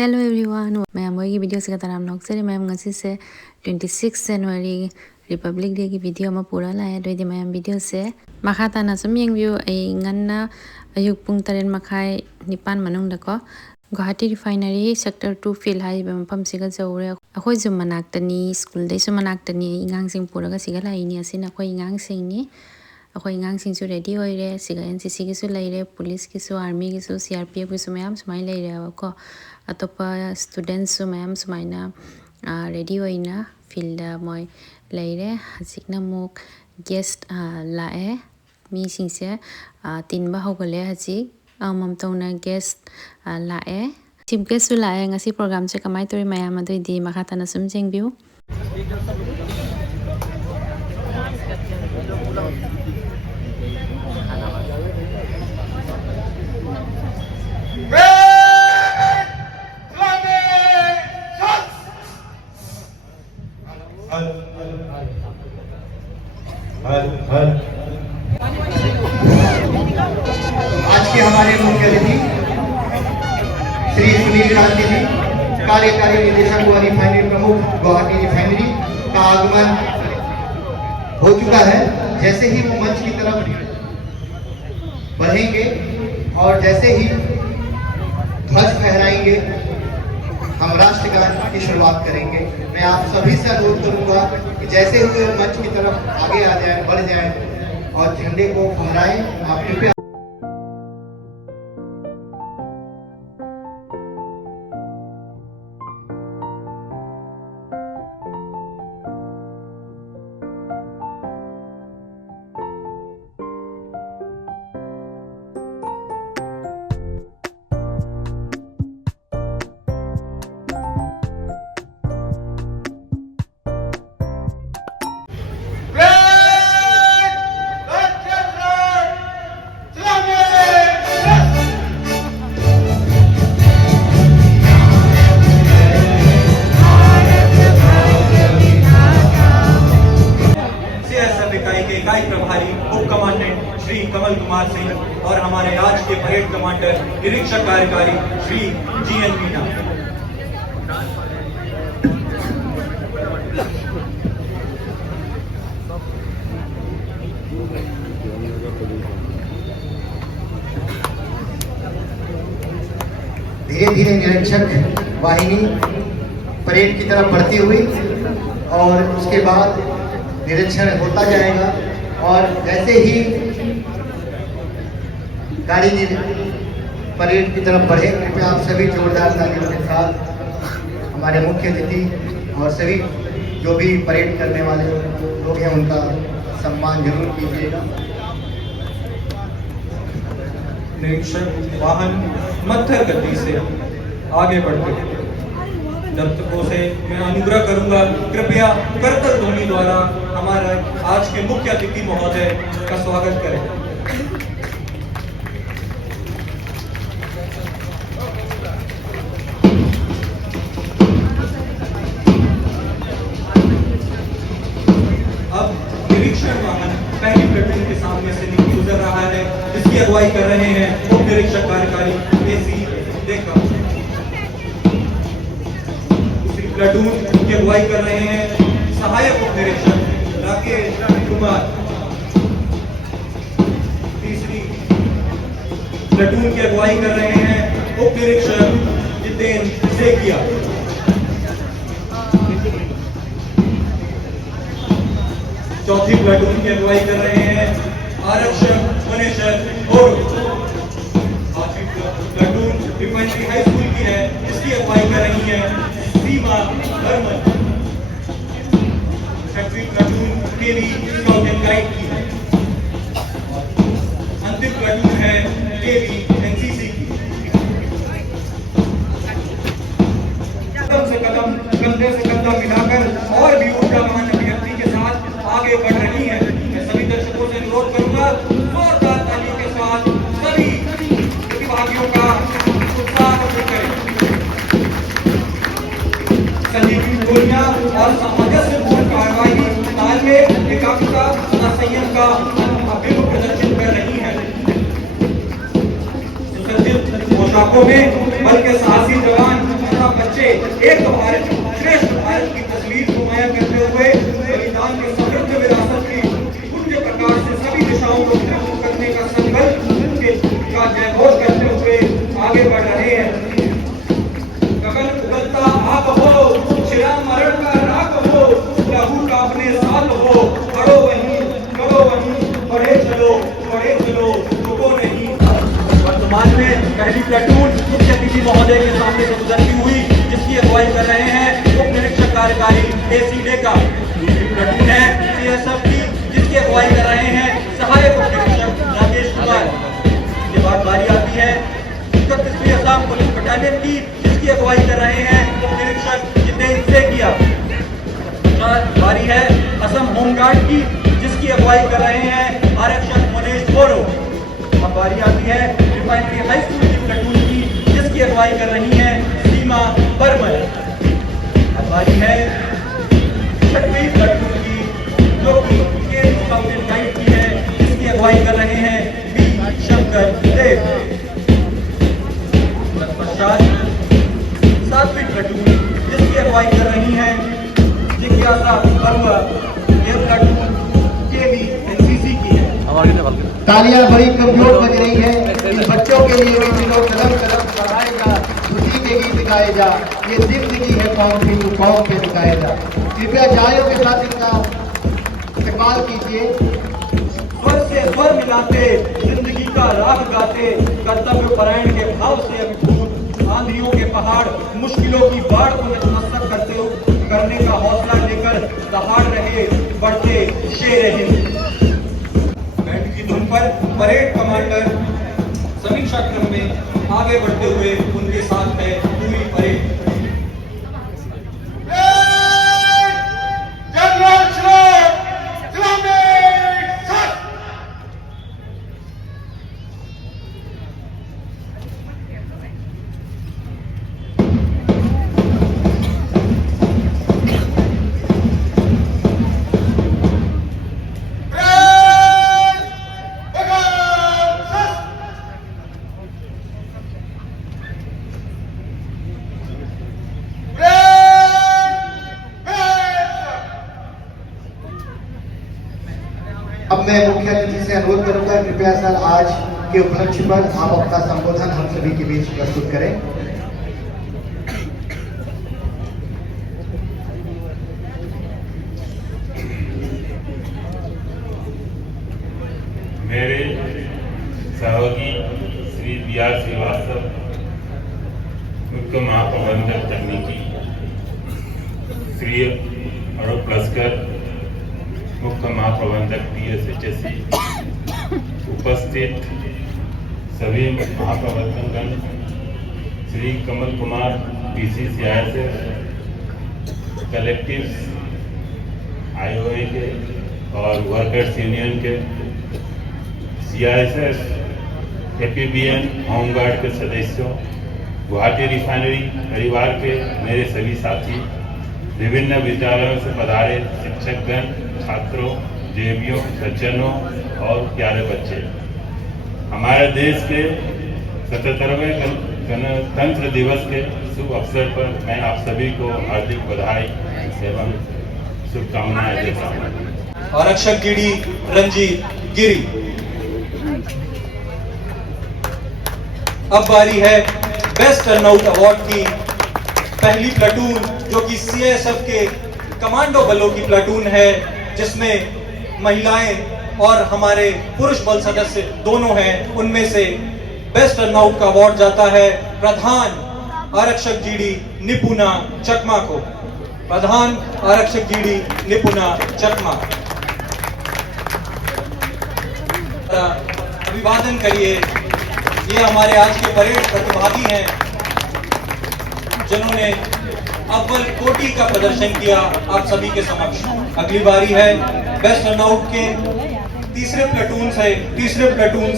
Hello everyone ma'am मोई की video से तराम नोक्सरे मैम ngasi से 26 जनवरी रिपब्लिक डे की वीडियो में पूरा लाया दोई मैम वीडियो से मखा ताना सम येंबियो आई ngana अयुक पुंग तरेन मखाई निपान मनुंग दको गुवाहाटी रिफाइनरी सेक्टर 2 फिल हाई मफम सिगा जौरे अखोई जुम मनाक्तनी स्कूल दे सु मनाक्तनी इंगांगसिंग पुरगा सिगा लाइनी असिन अखोई इंगांगसिंगनी अखोई इंगांगसिंगसु रेडी होइरे सिगा एनसीसी की सु लैरे पुलिस की सु आर्मी की सु सीआरपीएफ की सु मैम सुमाई लैरे को अतोपा स्टूडेंट्स मैम सुमाइना रेडी होइना फील्ड मोय लैरे हजिकना मुक गेस्ट लाए मी सिंसे तीन बा होगले हजिक ममतौना गेस्ट लाए चीफ गेस्ट लाए ngasi program से कमाई तोरी मैम अदुइदि मखा ताना सुम जेंबिउ आज के हमारे मुख्य अतिथि श्री सुनील गांधी जी, कार्यकारी निदेशक व रिफाइनरी प्रमुख गुवाहाटी रिफाइनरी का आगमन हो चुका है। जैसे ही वो मंच की तरफ बढ़ेंगे और जैसे ही ध्वज फहराएंगे हम राष्ट्रगान की शुरुआत करेंगे। मैं आप सभी से अनुरोध करूंगा कि जैसे ही वो मंच की तरफ आगे आ जाए, बढ़ जाए और झंडे को फहराएं। आप कृपया इकाई प्रभारी उप कमांडेंट श्री कमल कुमार सिंह और हमारे आज के परेड कमांडर निरीक्षक कार्यकारी श्री जीएन मीना। धीरे धीरे निरीक्षक वाहिनी परेड की तरफ बढ़ती हुई और उसके बाद निरीक्षण होता जाएगा और जैसे ही गाड़ी परेड की तरफ बढ़े, कृपया आप सभी जोरदार तालियों के साथ हमारे मुख्य अतिथि और सभी जो भी परेड करने वाले लोग हैं उनका सम्मान जरूर कीजिएगा। निरीक्षक वाहन मध्य गति से आगे बढ़ते दर्शकों से मैं अनुग्रह करूंगा, कृपया करतल ध्वनि द्वारा हमारा आज के मुख्य अतिथि महोदय का स्वागत करें। अब निरीक्षण वाहन पहली प्लेटून के सामने से गुजर रहा है, जिसकी अगुवाई कर रहे हैं उप निरीक्षक कार्यकारी एसी देखा। प्लाटून की अगुवाई कर रहे हैं सहायक उप निरीक्षक राकेश कुमार। तीसरी प्लाटून की अगुवाई कर रहे हैं उप निरीक्षक जितेंद्र सेकिया। चौथी प्लाटून की अगुवाई कर रहे हैं आरक्षक मनेशर और पांचवी प्लाटून रिफाइनरी हाई स्कूल की है, इसकी अगुवाई कर रही है सीमा बर्मन। छठवीं platoon KV scout and guide की है। अंतिम प्लाटून है केवी एनसीसी की। कदम से कदम, कंधे से कंधा मिलाकर और भी ऊर्जावान अभ्यर्थी के साथ आगे बढ़ रही है। मैं सभी दर्शकों से अनुरोध करूंगा, जोरदार तालियों के साथ सभी प्रतिभागियों का उत्साह करें। संजीवनी गोलियां और सामंजस्यपूर्ण कार्रवाई तालमेल, एकाग्रता और संयम का अभिनव प्रदर्शन कर रही है। सुसज्जित पोशाकों में बल के साहसी जवान बच्चे एक भारत श्रेष्ठ भारत की तस्वीर को माया करते हुए बलिदान के समृद्ध विरासत की पुण्य प्रकाश से सभी दिशाओं को विकसित करने का संकल्प का जयघोष करते हुए आगे बढ़ रहे हैं। गगन उगलता आप हो, शिरा मरण का राख हो, लहू का अपने साथ हो, खड़ो वहीं बढ़े चलो रुको नहीं। वर्तमान में पहली प्लेटून मुख्य अतिथि महोदय के सामने से गुजरती हुई, जिसकी अगुवाई कर रहे हैं उप निरीक्षक कार्यकारी AC डेका। दूसरी प्लेटून है CSF की, जिसकी अगुवाई कर रहे हैं सहायक उप निरीक्षक राकेश कुमार। इसके बाद बारी आती है 31वीं असम पुलिस बटालियन की, जिसकी अगुवाई कर रहे हैं उप निरीक्षक जितेंद्र सेकिया। बारी है असम होमगार्ड की, जिसकी अगुवाई कर रहे हैं आरक्षक मनीष बोरो। अब बारी आती है रिफाइनरी हाई स्कूल की प्लेटून की, जिसकी अगुवाई कर रही है सीमा बर्मन। अब बारी है 6वीं प्लेटून की, जो कि केंद्र स्काउट एंड गाइड की है, जिसकी अगुवाई कर रहे हैं बी शंकर देव। तत्पश्चात 7वीं प्लेटून, जिसकी अगुवाई कर रही है जिज्ञासा बरुआ। यह प्लेटून केवी NCC की है। तालियां बड़ी कमजोर बज रही है। इन बच्चों के लिए भी दिनों कदम कदम बढ़ाए जा, खुशी के गीत गाए जा, ये जिंदगी है कौम की तो कौम पे दिखाए जा। कृपया जायों के साथ इनका इस्तेमाल कीजिए। स्वर से स्वर मिलाते, जिंदगी का राग गाते, कर्तव्य परायण के भाव से अभिभूत, आंधियों के पहाड़ मुश्किलों की बाढ़ को नतमस्तक करने का हौसला लेकर दहाड़ रहे बढ़ते शेर हिंद। बैंड की धुन पर परेड कमांडर समीक्षा क्रम में आगे बढ़ते हुए उनके साथ है पूरी परेड। अब मैं मुख्य अतिथि से अनुरोध करूंगा, कृपया सर आज के उपलक्ष्य पर आप अपना संबोधन हम सभी के बीच प्रस्तुत करें। मेरे सहयोगी श्री BR श्रीवास्तव, मुख्य महाप्रबंधक तकनीकी, श्री अरूप लस्कर, मुख्य महाप्रबंधक PSHSE, उपस्थित सभी महाप्रबंधकगण, Shri Kamal Kumar DC CISF, collectives IOA के और वर्कर्स यूनियन के, CISF, APBN होमगार्ड के सदस्यों, गुवाहाटी रिफाइनरी परिवार के मेरे सभी साथी, विभिन्न विद्यालयों से पधारे शिक्षकगण, छात्रों, देवियों, सज्जनों और प्यारे बच्चे, हमारे देश के 77वें गणतंत्र दिवस के शुभ अवसर पर मैं आप सभी को हार्दिक बधाई एवं शुभकामनाएं देता हूँ। आरक्षक गिरी रंजीत गिरी। अब बारी है बेस्ट टर्नआउट अवार्ड की। पहली प्लाटून जो कि CISF के कमांडो बलों की प्लाटून है, जिसमें महिलाएं और हमारे पुरुष बल सदस्य दोनों हैं, उनमें से बेस्ट टर्नआउट का अवार्ड जाता है प्रधान आरक्षक GD निपुणा चकमा को। प्रधान आरक्षक GD निपुणा चकमा, अभिवादन करिए। ये हमारे आज के परेड प्रतिभागी हैं, जिन्होंने अव्वल कोटि का प्रदर्शन किया आप सभी के समक्ष। अगली बारी है बेस्ट टर्नआउट के तीसरे प्लेटून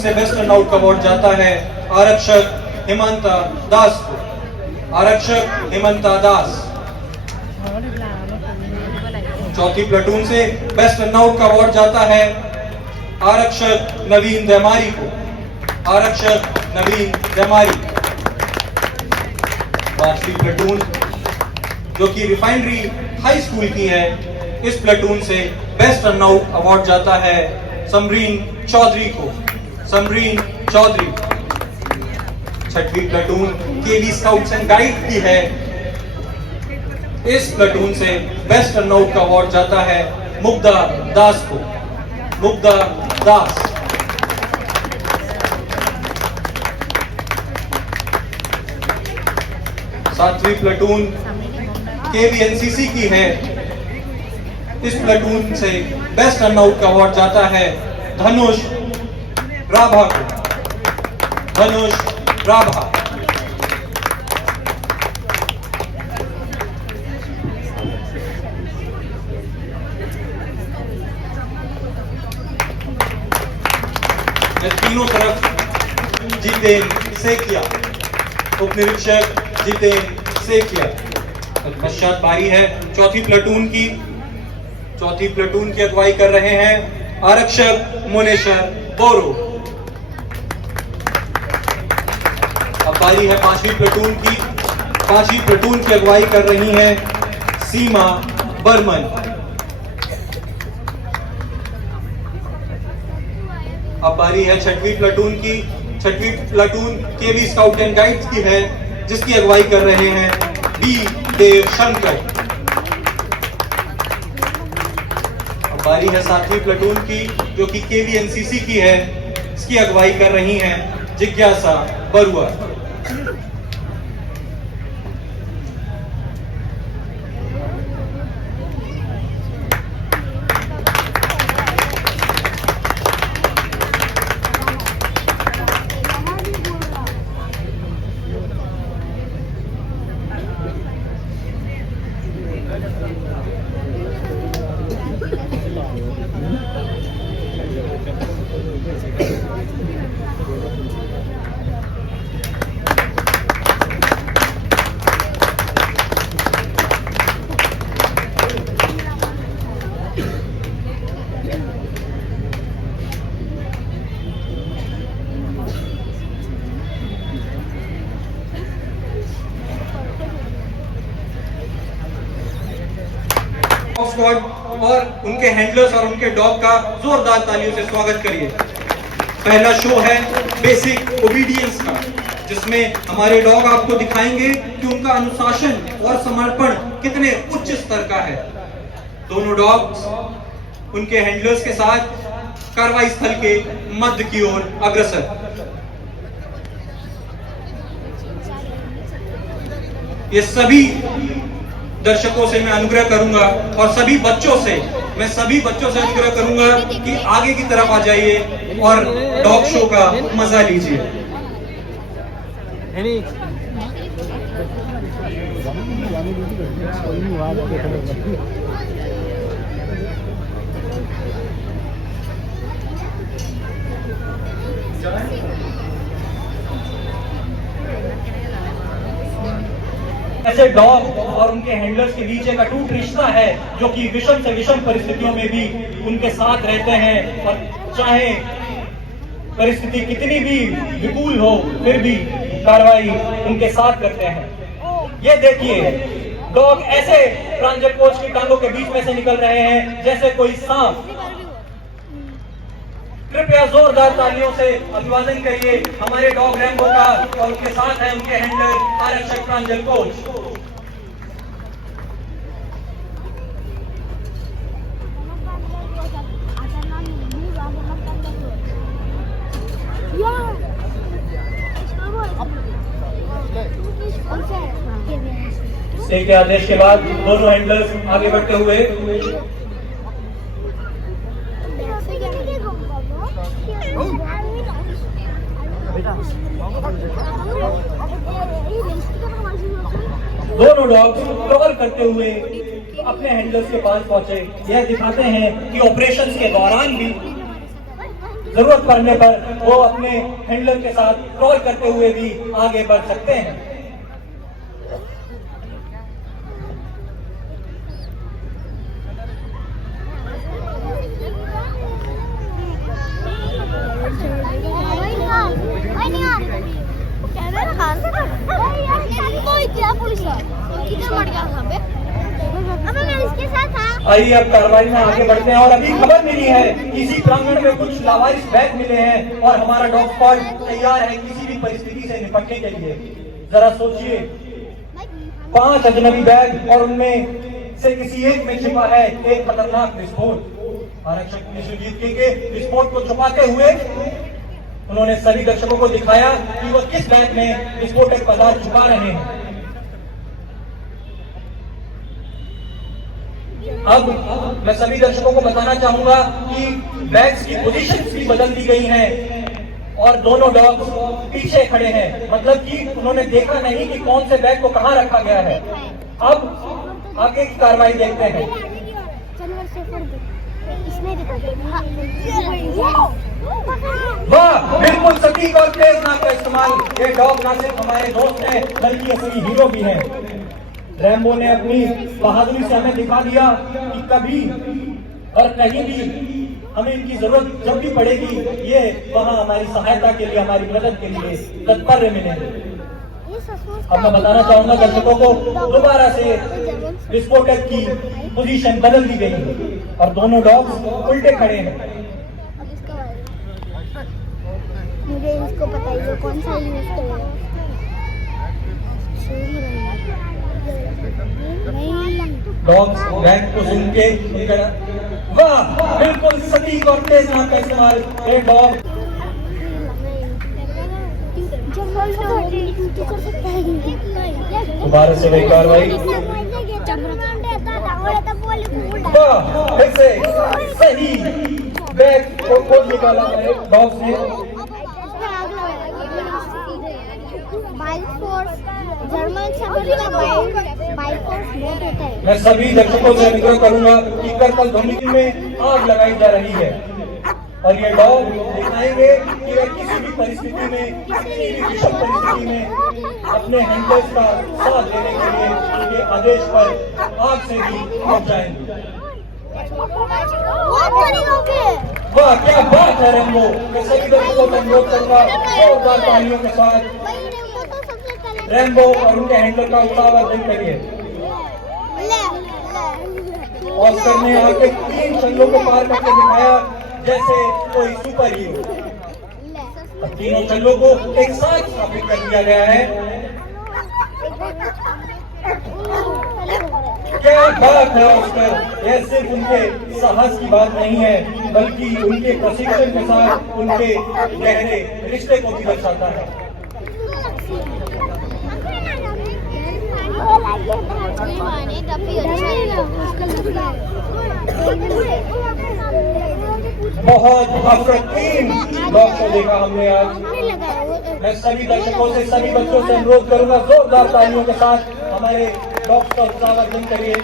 से बेस्ट टर्नआउट का अवार्ड जाता है आरक्षक हिमंता दास को। आरक्षक हिमंता दास। चौथी प्लेटून से बेस्ट टर्नआउट का अवार्ड जाता है आरक्षक नवीन दैमारी को। आरक्षक नवीन दैमारी। पांचवी प्लेटून जो कि रिफाइनरी हाई स्कूल की है, इस प्लेटून से बेस्ट रनआउट अवार्ड जाता है समरीन चौधरी को। समरीन चौधरी 6वीं platoon KV scouts and guide की है, इस प्लेटून से बेस्ट रनआउट का अवार्ड जाता है मुग्धा दास को। मुग्धा दास। सातवीं प्लेटून केवीएनसीसी की है, इस प्लेटून से बेस्ट रनआउट का अवार्ड जाता है धनुष राभा को। धनुष राभा। तीनों तरफ जितेन सेकिया, उप निरीक्षक जितेन सेकिया। पश्चात बारी है चौथी प्लेटून की। चौथी प्लेटून की अगुवाई कर रहे हैं आरक्षक मुनेश्वर बोरो। अब बारी है पांचवी प्लेटून की। पांचवी प्लेटून की अगुवाई कर रही हैं सीमा बर्मन। अब बारी है छठवीं प्लेटून की। छठवीं platoon KV scout and guides की है, जिसकी अगुवाई कर रहे हैं बी देव शंकर। अब बारी है सातवीं प्लेटून की, जो कि केवीएनसीसी की है, इसकी अगुवाई कर रही हैं जिज्ञासा बरुआ। स्क्वाड और उनके हैंडलर्स और उनके डॉग का जोरदार तालियों से स्वागत करिए। पहला शो है बेसिक ओबीडियंस का, जिसमें हमारे डॉग आपको दिखाएंगे कि उनका अनुशासन और समर्पण कितने उच्च स्तर का है। दोनों डॉग्स उनके हैंडलर्स के साथ कार्रवाई स्थल के मध्य की ओर अग्रसर। ये सभी दर्शकों से मैं अनुग्रह करूंगा और सभी बच्चों से अनुग्रह करूंगा कि आगे की तरफ आ जाइए और डॉग शो का मजा लीजिए। ऐसे डॉग और उनके हैंडलर्स के बीच एक अटूट रिश्ता है, जो कि विषम से विषम परिस्थितियों में भी उनके साथ रहते हैं, और चाहे परिस्थिति कितनी भी विकूल हो फिर भी कार्रवाई उनके साथ करते हैं। ये देखिए, डॉग ऐसे ट्रांजिट कोच की टांगों के बीच में से निकल रहे हैं जैसे कोई सांप। कृपया जोरदार तालियों से अभिवादन करिए हमारे डॉग रैंबो का, और उनके साथ है उनके हैंडलर आरक्षक प्रांजल कोच। स्टे के आदेश के बाद दोनों हैंडलर्स आगे बढ़ते हुए दोनों डॉग्स क्रॉल करते हुए अपने हैंडलर्स के पास पहुंचे। यह दिखाते हैं कि ऑपरेशंस के दौरान भी जरूरत पड़ने पर वो अपने हैंडलर के साथ क्रॉल करते हुए भी आगे बढ़ सकते हैं। कैमरा किधर मर गया था बे? अबे मैं इसके साथ था। आइए अब कार्रवाई में आगे बढ़ते हैं। और अभी खबर मिली है इसी प्रांगण में कुछ लावारिस बैग मिले हैं और हमारा डॉग स्क्वाड तैयार है किसी भी परिस्थिति से निपटने के लिए। जरा सोचिए, 5 अजनबी बैग और उनमें से किसी एक में छिपा है एक खतरनाक विस्फोट। आरक्षक विश्वजीत के विस्फोट को छुपाते हुए उन्होंने सभी दर्शकों को दिखाया कि वो किस बैग में विस्फोटक पदार्थ छुपा रहे हैं। अब मैं सभी दर्शकों को बताना चाहूंगा कि बैग्स की पोजीशंस भी बदल दी गई हैं और दोनों डॉग्स पीछे खड़े हैं, मतलब कि उन्होंने देखा नहीं कि कौन से बैग को कहां रखा गया है। अब आगे की कार्रवाई देखते हैं। वाह, बिल्कुल सटीक और तेज नाक का इस्तेमाल। ये डॉग ना सिर्फ हमारे दोस्त हैं बल्कि असली हीरो भी हैं। रैम्बो ने अपनी बहादुरी से हमें दिखा दिया कि कभी और कहीं भी हमें इनकी जरूरत जब भी पड़ेगी ये वहां हमारी सहायता के लिए, हमारी मदद के लिए तत्पर मिलेंगे। अब मैं बताना चाहूंगा दर्शकों को दोबारा से विस्फोटक की पोजीशन बदल दी गई है और दोनों डॉग्स उल्टे खड़े हैं। मुझे इसको बताइए कौन सा यूज करें। डॉग्स बैग को सुन के वाह, बिल्कुल सटीक और तेज नाक का इस्तेमाल। ये डॉग दोबारा से वही कार्रवाई। वाह, फिर से सही बैग को खोल निकाला है डॉग्स ने। मैं सभी दर्शकों से अनुरोध करूंगा कि करतल ध्वनि में आग लगाई जा रही है और ये डॉग दिखाएंगे कि वे किसी भी परिस्थिति में, किसी भी विषम परिस्थिति में अपने हैंडलर्स का साथ देने के लिए उनके आदेश पर आग से भी पहुंच जाएंगे। वाह, क्या बात है रैम्बो। मैं सभी दर्शकों से अनुरोध करूंगा जोरदार तालियों के साथ रैम्बो और उनके हैंडलर का उत्साहवर्धन करिए। ऑस्कर ने आके 3 जंगलों को पार करके दिखाया जैसे कोई सुपर हीरो। तीनों जंगलों को एक साथ स्थापित कर दिया गया है। क्या बात है ऑस्कर। यह सिर्फ उनके साहस की बात नहीं है बल्कि उनके प्रशिक्षण के साथ उनके गहरे रिश्ते को भी दर्शाता है। बहुत अप्रतिम डॉग शो देखा हमने आज। मैं सभी दर्शकों से, सभी बच्चों से अनुरोध करूंगा जोरदार तालियों के साथ हमारे डॉग्स का उत्साहवर्धन करिए।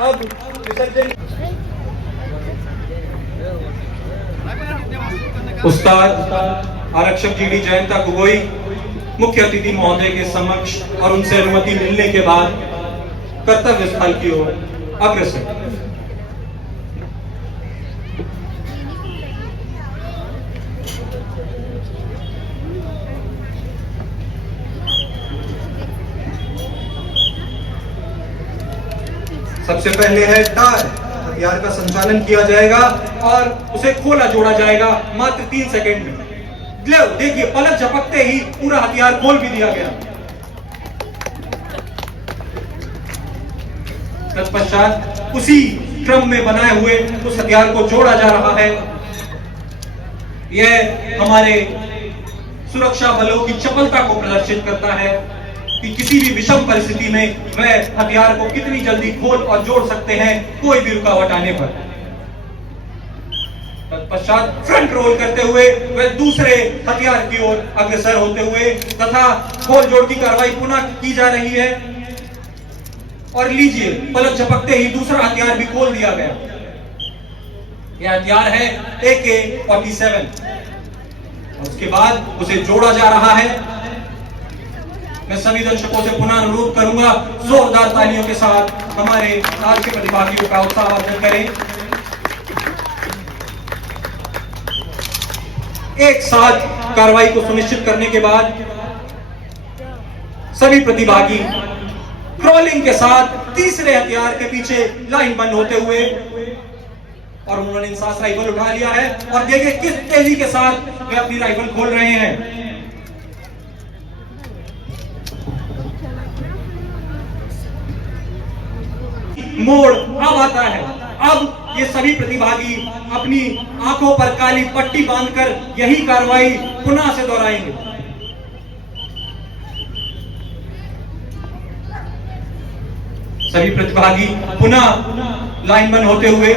अब विसर्जन उस्ताद आरक्षक जीडी जयंता गोगोई मुख्य अतिथि महोदय के समक्ष और उनसे अनुमति मिलने के बाद कर्तव्य स्थल की ओर अग्रसर। सबसे पहले है टार। हथियार का संचालन किया जाएगा और उसे खोला जोड़ा जाएगा मात्र 3 सेकंड में। देखिए, पलक झपकते ही पूरा हथियार खोल भी दिया गया। तत्पश्चात उसी क्रम में बनाए हुए उस हथियार को जोड़ा जा रहा है। यह हमारे सुरक्षा बलों की चपलता को प्रदर्शित करता है कि किसी भी विषम परिस्थिति में वह हथियार को कितनी जल्दी खोल और जोड़ सकते हैं कोई भी रुकावट आने पर। तत्पश्चात फ्रंट रोल करते हुए वह दूसरे हथियार की ओर अग्रसर होते हुए तथा खोल जोड़ की कार्रवाई पुनः की जा रही है। और लीजिए, पलक झपकते ही दूसरा हथियार भी खोल दिया गया। यह हथियार है AK-47। उसके बाद उसे जोड़ा जा रहा है। मैं सभी दर्शकों से पुनः अनुरोध करूंगा जोरदार तालियों के साथ हमारे आज के प्रतिभागियों का उत्साहवर्धन करें। एक साथ कार्रवाई को सुनिश्चित करने के बाद सभी प्रतिभागी क्रॉलिंग के साथ तीसरे हथियार के पीछे लाइन बंद होते हुए, और उन्होंने इंसास राइफल उठा लिया है और देखिए किस तेजी के साथ वे अपनी राइफल खोल रहे हैं। मोड़ अब आता है। अब ये सभी प्रतिभागी अपनी आंखों पर काली पट्टी बांधकर यही कार्रवाई पुनः से दोहराएंगे। सभी प्रतिभागी पुनः लाइनमैन होते हुए,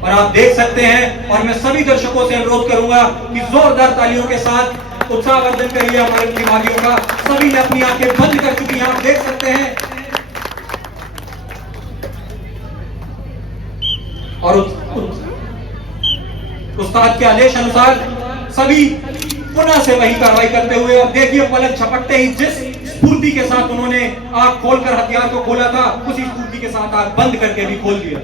और आप देख सकते हैं, और मैं सभी दर्शकों से अनुरोध करूंगा कि जोरदार तालियों के साथ उत्साहवर्धन करिए हमारे प्रतिभागियों का। सभी ने अपनी आंखें बंद कर चुकी हैं, आप देख सकते हैं, और उस्ताद के आदेश अनुसार सभी पुनः से वही कार्रवाई करते हुए, और देखिए पलक झपकते ही जिस स्फूर्ति के साथ उन्होंने आग खोलकर हथियार को खोला था, उसी स्फूर्ति के साथ आग बंद करके भी खोल दिया।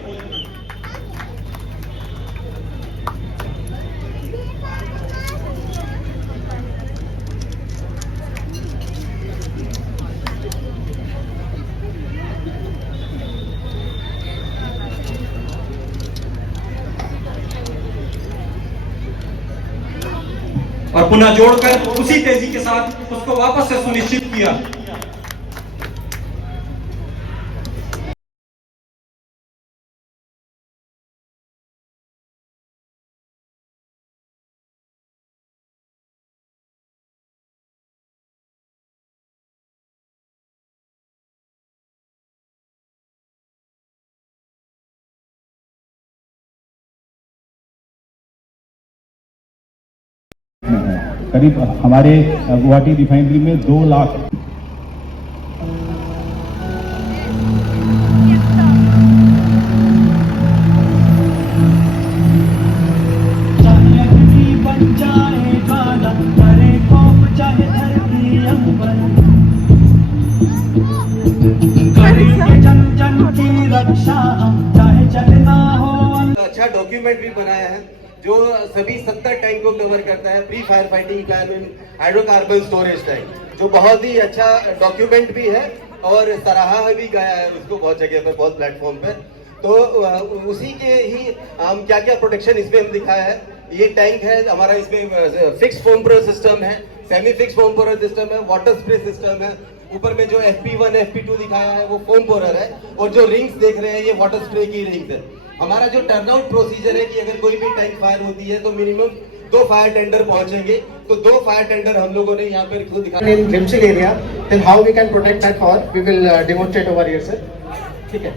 और पुनः जोड़कर उसी तेजी के साथ उसको वापस से सुनिश्चित किया। करीब हमारे गुवाहाटी रिफाइनरी में 2 लाख अच्छा डॉक्यूमेंट भी बनाया है जो सभी 70 टैंक को कवर करता है, प्री फायर फाइटिंग प्लान में हाइड्रोकार्बन स्टोरेज टैंक, जो बहुत ही अच्छा डॉक्यूमेंट भी है और सराहा भी गया है उसको बहुत जगह पर, बहुत प्लेटफॉर्म पर। तो उसी के ही हम क्या क्या प्रोटेक्शन इसमें हम दिखाया है। ये टैंक है हमारा, इसमें फिक्स फोम पोर सिस्टम है, सेमी फिक्स फोम पोर सिस्टम है, वाटर स्प्रे सिस्टम है। ऊपर में जो FP1 FP2 दिखाया है वो फोम पोरर है, और जो रिंग्स देख रहे हैं ये वाटर स्प्रे की रिंग्स है। हमारा जो टर्नआउट प्रोसीजर है कि अगर कोई भी टैंक फायर होती है तो मिनिमम 2 फायर टेंडर पहुंचेंगे, तो 2 फायर टेंडर हम लोगों ने यहाँ पर खुद दिखाया। In Vimsil area, then how we can protect that for, we will demonstrate over here, sir. ठीक है।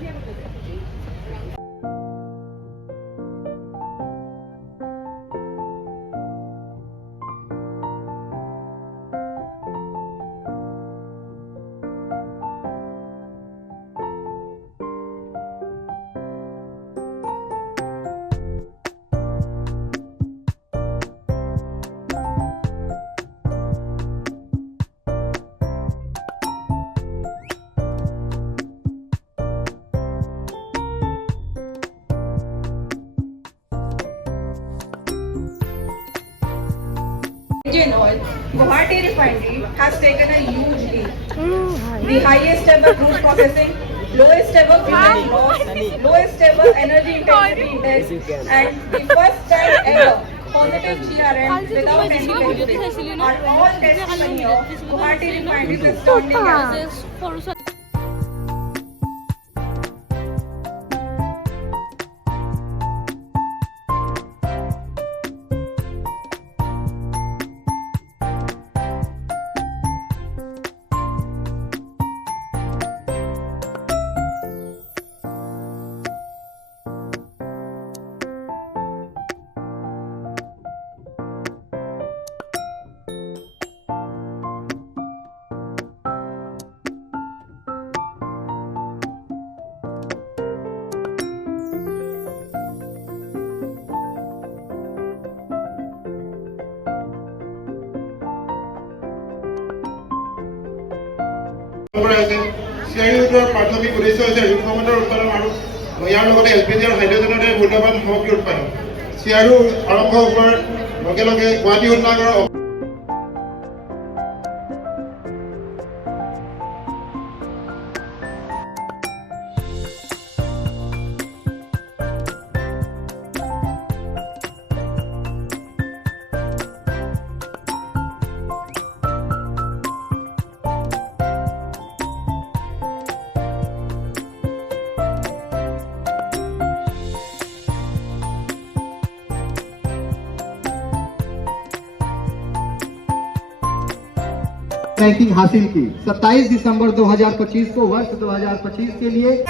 Indian Oil, Guwahati Refinery has taken a huge leap. The highest ever crude processing, lowest ever fuel loss, lowest ever energy intensity index, and the first time ever positive GRM without any benefits are all testimony of Guwahati Refinery's astounding efforts. প্ৰাথমিক উদ্দেশ্য হৈছে ৰিফৰ্মেণ্টৰ উৎপাদন আৰু ইয়াৰ লগতে LPG আৰু হাইড্ৰজেনৰে মূল্যৱান সামগ্ৰী উৎপাদন। চিআৰইউ আৰম্ভ হোৱাৰ লগে লগে গুৱাহাটী মহানগৰৰ रैंकिंग हासिल की। 27 दिसंबर 2025 को वर्ष 2025 के लिए